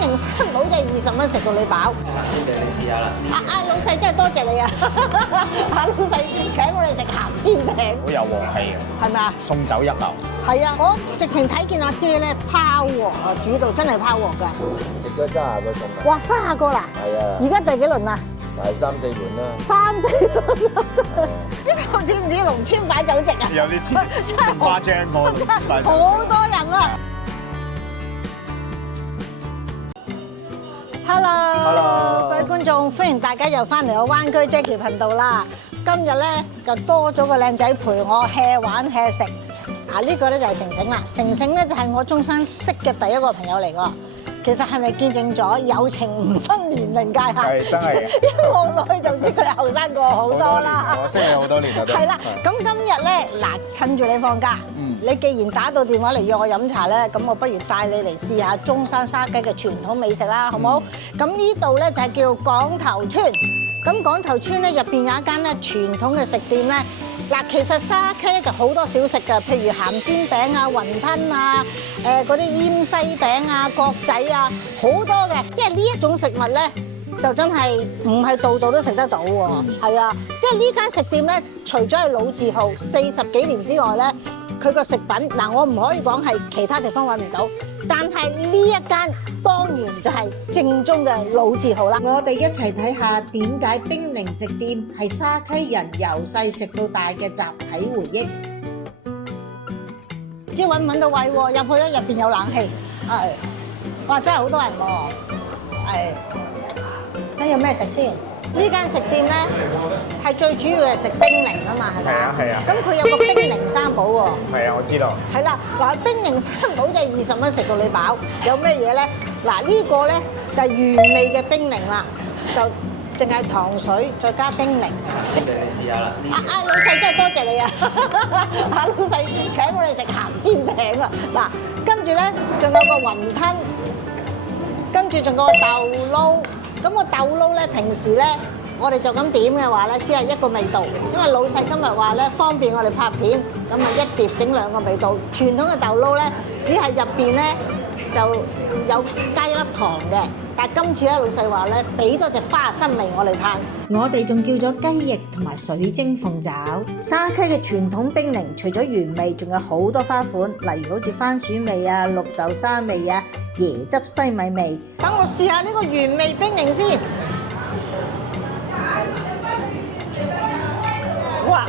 寧三寶就20蚊食到你飽。先俾你試下啦。老細真係多謝你啊！老細請我哋食鹹煎餅，好有鑊氣嘅，係咪啊？送酒一流。係啊，我直情睇見阿姐咧拋鑊啊，煮到真係拋鑊㗎。食咗30個餸啦。哇，30個啦！係啊，而家第幾輪啊？第3、4盤啦。3、4輪啊！真係呢個似唔似農村擺酒席啊？有啲似咁誇張喎，好多人啊！ Hello， 各位觀眾，歡迎大家又翻嚟我灣居 Jackie 頻道啦。今日咧就多咗個靚仔陪我 hea 玩 hea 食。呢個咧就係成成啦，成成咧就係我中山識嘅第一個朋友嚟㗎。其實係咪見證咗友情唔分年齡界限？係真係嘅，因為望落去就知佢後生過好多啦。我識你好多年啦都。係啦，咁今日咧嗱，趁住你放假，你既然打到電話嚟約我飲茶咧，咁我不如帶你嚟試下中山沙雞嘅傳統美食啦，好唔好？咁呢度咧就係叫港頭村。咁港頭村咧入邊有一間咧傳統嘅食店咧。嗱，其實沙溪咧就好多小食㗎，譬如鹹煎餅啊、雲吞啊、嗰啲芫茜餅啊、角仔啊，好多嘅。即係呢一種食物咧，就真係唔係度度都食得到喎。係啊，即係呢間食店咧，除咗係老字號40幾年之外咧，佢個食品嗱，我唔可以講係其他地方揾唔到，但係呢一間當然就係正宗嘅老字號啦。我哋一齊睇下點解冰寧食店係沙溪人由細食到大嘅集體回憶。唔知揾唔揾到位喎？入去咧，入邊有冷氣，係，哇，真係好多人喎，係。咁有咩食先？呢間食店咧係最主要係食冰寧啊嘛，係咪啊？係啊係啊。咁佢有個冰寧三寶喎。係啊，我知道。係啦，嗱，冰寧三寶就係20蚊食到你飽。有咩嘢咧？嗱，呢個咧就係原味嘅冰寧啦，就淨係糖水再加冰寧。先俾你試下啦。老細真係多謝你啊！老細請我哋食鹹煎餅啊！嗱，跟住咧仲有個雲吞，跟住仲有個豆撈。咁個豆撈咧，平時咧我哋就咁點嘅話咧，只係一個味道，因為老細今日話咧方便我哋拍片，咁啊一碟整2個味道。傳統嘅豆撈咧，只係入邊咧就有加1粒糖嘅，但係今次咧老細話咧俾多隻花生嚟我哋嘆。我哋仲叫咗雞翼同埋水晶鳳爪。沙溪嘅傳統冰寧除咗原味，仲有好多花款，例如好似番薯味啊、綠豆沙味啊、椰汁西米味。等我試下呢個原味冰寧先。哇！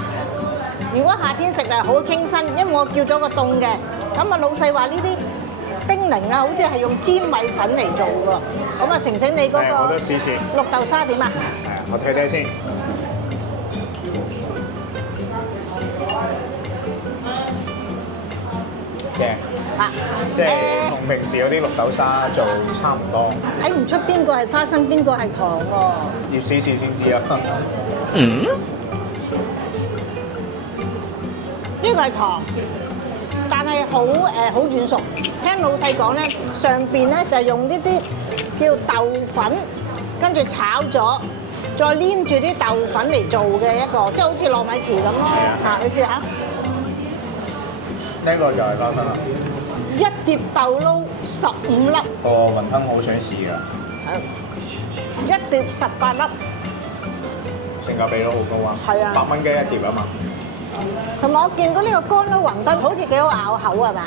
如果夏天食係好清新，因為我叫咗個凍嘅。咁啊老細話呢啲冰寧啊，好似係用粘米粉嚟做㗎。咁啊，成成你嗰個我都試試。綠豆沙點啊？我睇睇先。正。即係同平時嗰啲綠豆沙做差唔多。睇唔出邊個係花生，邊個係糖喎。要試試先知啊。呢個係糖，但係好軟熟。聽老細講咧，上邊咧就係用呢啲叫豆粉，跟住炒咗，再黏住啲豆粉嚟做嘅一個，即係好似糯米糍咁咯。你試下。呢個就係花生啦。一碟豆撈15粒。個雲吞好想試㗎。一碟18粒。性價比都好高啊。係啊。8蚊雞一碟啊嘛。同埋我見到呢個乾撈雲吞好似幾好咬口係嘛？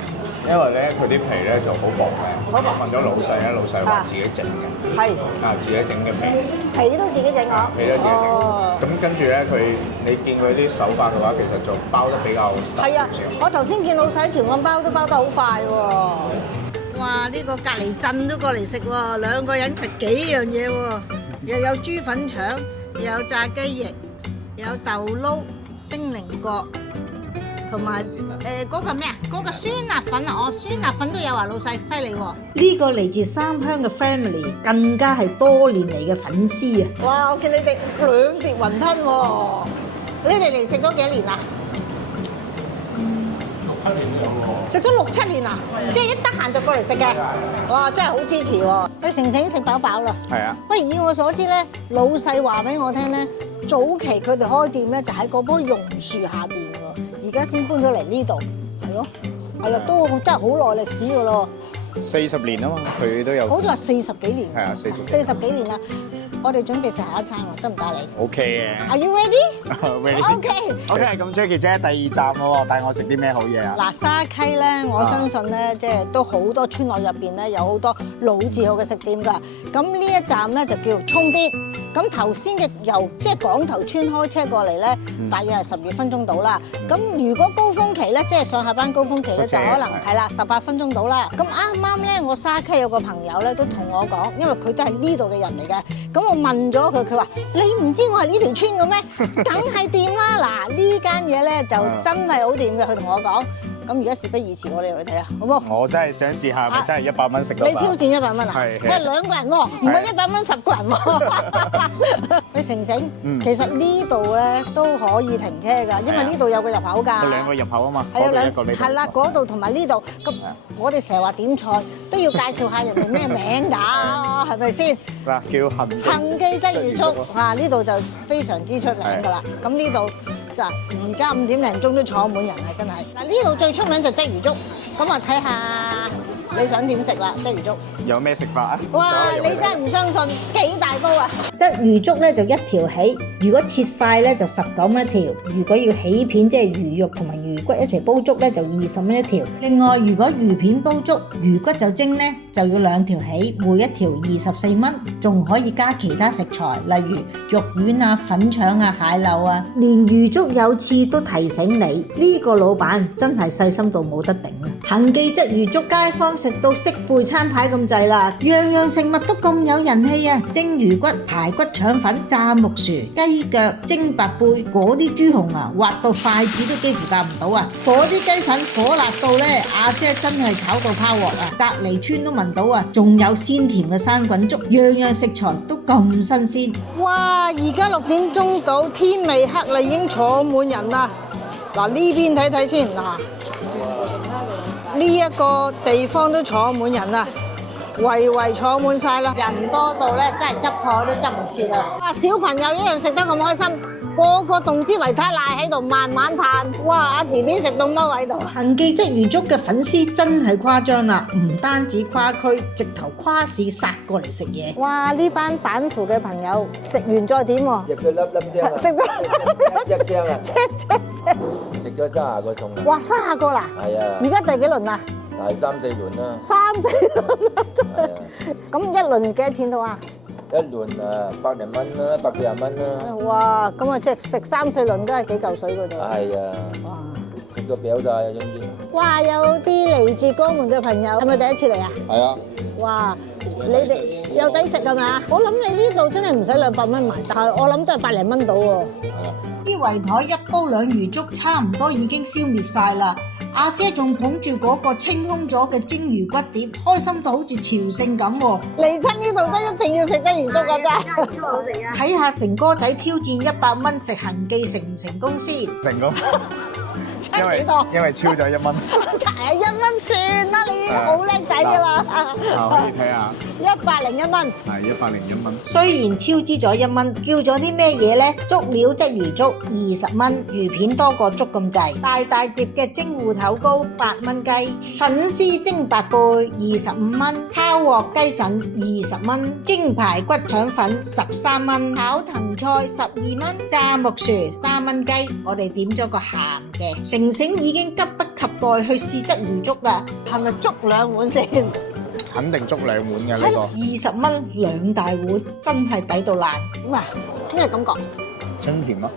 因為咧佢啲皮咧就好薄嘅，我問咗老細咧，老細話自己整嘅，係自己整嘅皮，皮都自己整我，皮都自己整。咁跟住咧，你見佢啲手法嘅話，其實就包得比較實係啊少少。我頭先見老細喺荃灣包都包得好快喎。哇！呢個隔離鎮都過嚟食喎，2個人食幾樣嘢喎，又有豬粉腸，又有炸雞翼，又有豆撈、冰寧角。同埋嗰個咩啊？嗰個酸辣粉啊！酸辣粉都有啊！老細犀利喎！呢個嚟自三鄉嘅 family 更加係多年嚟嘅粉絲啊！哇！我見你哋2碟雲吞喎，你哋嚟食咗幾年啊6、7年都有喎。食咗6、7年啊！即係一得閒就過嚟食嘅。哇！真係好支持喎！佢成成食飽飽啦。係啊。不過以我所知咧，老細話俾我聽咧，早期佢哋開店咧就喺嗰棵榕樹下邊喎。而家先搬咗嚟呢度，係咯，係啦，都真係好耐歷史噶咯。40年啊嘛，佢都有。好似話40幾年。係啊，40幾年啦。我哋準備食下一餐喎，得唔得你 OK 嘅。 ？Are you ready？OK。OK，咁 Jackie 姐第2站喎，帶我食啲咩好嘢啊？嗱，沙溪咧，我相信咧，即係都好多村落入邊咧，有好多老字號嘅食店㗎。咁呢一站咧就叫涌邊。咁頭先嘅由即係港頭村開車過嚟咧，大約係12分鐘到啦。咁如果高峰期咧，即係上下班高峰期咧，就可能係啦18分鐘到啦。咁啱啱咧，我沙溪有個朋友咧都同我講，因為佢都係呢度嘅人嚟嘅。咁我問咗佢，佢話：你唔知我係呢條村嘅咩？梗係掂啦！嗱，呢間嘢咧就真係好掂嘅。佢同我講。咁而家事不宜遲，我哋去睇下，好唔好？我真係想試下，咪真係100蚊食到。你挑戰100蚊啊？係。佢係2個人喎，唔係100蚊10個人喎。你成成，其實呢度咧都可以停車㗎，因為呢度有個入口㗎。佢2個入口啊嘛。係有兩一個呢度。係啦，嗰度同埋呢度。咁我哋成日話點菜都要介紹下人哋咩名㗎，係咪先？嗱，叫恒記鯽魚粥啊！呢度就非常之出名㗎啦。咁呢度。而家5點零鐘都坐滿人啊！真係嗱，呢度最出名就鯽魚粥，咁啊睇下你想點食啦？鯽魚粥有咩食法啊？哇！你真係唔相信幾大煲啊！鯽魚粥咧就1條起，如果切塊咧就19蚊一條，如果要起片即係魚肉同埋魚骨一齊煲粥咧就20蚊一條。另外如果魚片煲粥，魚骨就蒸咧就要2條起，每一條24蚊，仲可以加其他食材，例如肉丸啊、粉腸啊、蟹柳啊，連魚粥有翅都提醒你，呢個老闆真係細心到冇得頂啊！恒記鯽魚粥街坊食到識背餐牌咁滯啦，樣樣食物都咁有人氣啊！蒸魚骨、排骨腸粉、炸木薯、雞腳、蒸白貝，嗰啲豬紅啊，滑到筷子都幾乎夾唔到啊！嗰啲雞腎火辣到咧，阿姐真係炒到拋鑊啊！隔離村都聞到啊！仲有鮮甜嘅生滾粥，樣樣食材都咁新鮮。哇！而家6點鐘到，天未黑啦，已經坐滿人啦。嗱，呢邊睇睇先嗱。呢一個地方都坐滿人啦，圍坐滿晒啦，人多到咧真係執台都執唔切啊！哇，小朋友一樣食得咁開心，個個動之維他奶喺度慢慢嘆，哇！阿弟弟食到踎喺度。恒記鯽魚粥嘅粉絲真係誇張啦，唔單止跨區，直頭跨市殺過嚟食嘢。哇！呢班板符嘅朋友食完再點喎？食到粒粒聲啊！食到一聲啊！食咗30個餸啦！哇，30個啦！係啊！而家第幾輪啊？第3、4輪啦。3、4輪啦，真係。係啊！咁一輪幾多錢到啊？一輪啊，100零蚊啦，140蚊啦。哇！咁啊，即係食3、4輪都係幾嚿水嗰度。係啊！哇！食到表晒啊，總之。哇！有啲嚟自江門嘅朋友，係咪第一次嚟啊？係啊！哇！你哋有抵食係嘛？我諗你呢度真係唔使200蚊埋單，我諗都係100零蚊到喎。係啊！啲圍台一煲兩魚粥差唔多已經消滅晒啦，阿姐仲捧住嗰個清空咗嘅蒸魚骨碟，開心到好似朝聖咁喎。嚟親呢度都一定要食鯽魚粥㗎啫。睇下成哥仔挑戰100蚊食恒記成唔成功先？成功。因為超咗1蚊。1蚊算啦，你已經好叻仔㗎啦。可以睇下。101蚊。係101蚊。雖然超支咗1蚊，叫咗啲咩嘢呢？粥料鯽魚粥20蚊，魚片多過粥咁滯，大碟嘅蒸芋頭糕8蚊雞，粉絲蒸白貝25蚊，烤鑊雞腎20蚊，蒸排骨腸粉13蚊，炒藤菜12蚊，炸木薯3蚊雞。我哋點咗個鹹嘅，成成已經急不及待去試鯽魚粥啦，係咪粥2碗先？肯定粥2碗嘅呢個。20蚊2大碗，真係抵到爛。哇！咩感覺？清甜咯。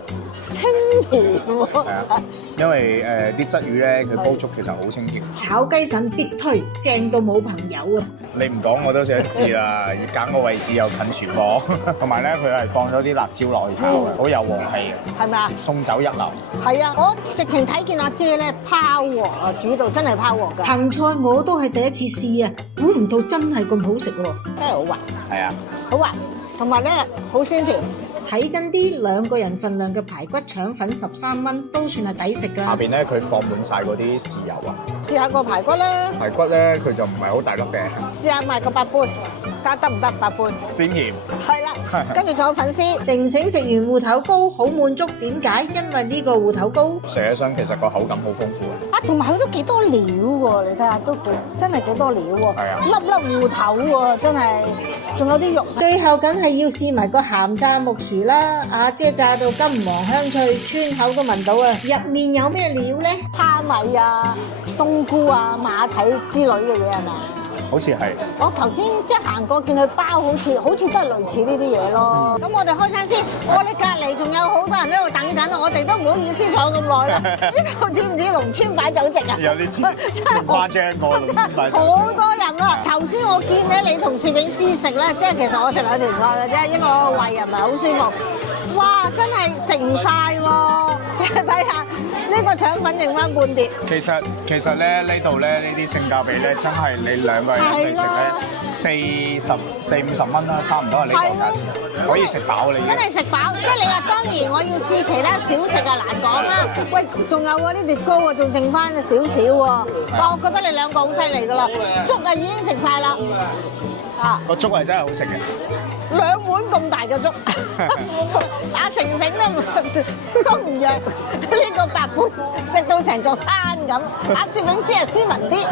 清甜喎。係啊，因為啲鯽魚咧，佢煲粥其實好清甜。炒雞腎必推，正到冇朋友啊！你唔講我都想試啦，而揀個位置又近廚房，同埋咧佢係放咗啲辣椒落去炒嘅，好有鑊氣嘅。係咪啊？送酒一流。係啊，我直情睇見阿姐咧拋鑊啊，煮到真係拋鑊㗎。芹菜我都係第一次試啊，估唔到真係咁好食喎！真係好滑。係啊。好滑，同埋咧好鮮甜。睇真啲，2個人份量嘅排骨腸粉13蚊，都算係抵食㗎。下邊咧佢放滿晒嗰啲豉油啊。試下個排骨啦。排骨咧佢就唔係好大粒嘅。試下賣個8杯，加得唔得8杯？鮮鹽。係啦。跟住仲有粉絲。成成食完芋頭糕好滿足，點解？因為呢個芋頭糕食起身其實個口感好豐富啊！啊，同埋佢都幾多料喎，你睇下都真係幾多料喎，係啊粒粒芋頭喎，真係，仲有啲肉。最後梗係要試埋個鹹炸木薯啦，即係炸到金黃香脆，村口都聞到啊！入面有咩料呢？蝦米啊、冬菇啊、馬蹄之類嘅嘢係咪？好似係。我頭先即係行過見佢包，好似真係類似呢啲嘢咯。咁我哋開餐先，我哋隔離仲有好多人喺度等緊，我哋都唔好意思坐咁耐啦。呢度知唔知農村擺酒席啊？有啲似，誇張過農村擺酒席。好多人啊！頭先我見咧，你同攝影師食咧，即係其實我食2條菜嘅啫，因為我個胃又唔係好舒服。哇！真係食唔曬喎，睇下呢個腸粉剩翻半碟。其實咧呢度咧呢啲性價比咧，真係你2個人一齊食咧40-50蚊啦，差唔多係呢個價錢，可以食飽你。真係食飽，即係你話當然我要試其他小食啊，難講啦。喂，仲有喎呢碟糕啊，仲剩翻少少喎。哇，我覺得你2個好犀利噶啦，粥啊已經食晒啦。個粥係真係好食嘅。2碗咁大嘅粥，阿成成都唔弱，呢個白盤食到成座山咁。阿攝影師係斯文啲，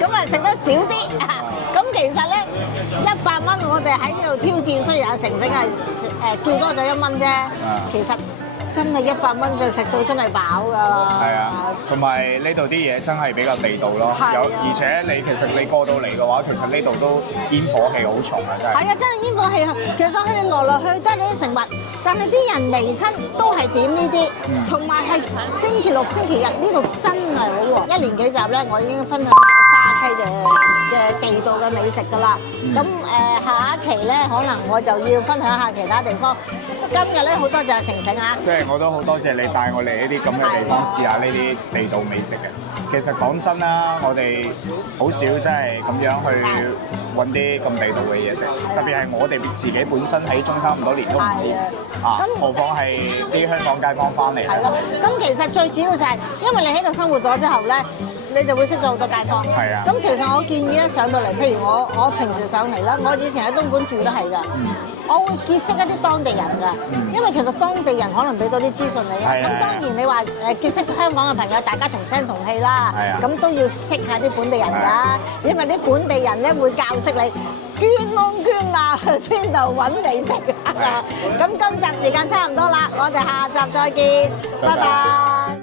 咁啊食得少啲。咁其實咧100蚊，我哋喺呢度挑戰，雖然阿成成係叫多咗1蚊啫，其實真係100蚊就食到真係飽㗎啦。係啊，同埋呢度啲嘢真係比較地道咯。而且其實你過到嚟嘅話，其實呢度都煙火氣好重啊，真係。係啊，真係煙火氣啊！其實佢哋來去都係呢啲食物，但係啲人嚟親都係點呢啲，同埋係星期六、星期日呢度真係好喎。1年幾集咧，我已經分享咗沙溪嘅地道嘅美食㗎啦。咁下一期咧，可能我就要分享下其他地方。今日咧好多謝成成啊！即係我都好多謝你帶我嚟呢啲咁嘅地方試下呢啲地道美食嘅。其實講真啦，我哋好少真係咁樣去揾啲咁地道嘅嘢食，特別係我哋自己本身喺中山咁多年都唔知何況係啲香港街坊翻嚟。係咯，咁其實最主要就係因為你喺度生活咗之後咧，你就會識咗好多街坊。係啊。咁其實我建議咧上到嚟，譬如我平時上嚟啦，我以前喺東莞住都係㗎。我會結識一啲當地人㗎，因為其實當地人可能俾到啲資訊你啊。咁當然你話結識香港嘅朋友，大家同聲同氣啦，咁都要識下啲本地人㗎，因為啲本地人咧會教識你捐窿捐罅去邊度揾美食。咁今集時間差唔多啦，我哋下集再見，拜拜。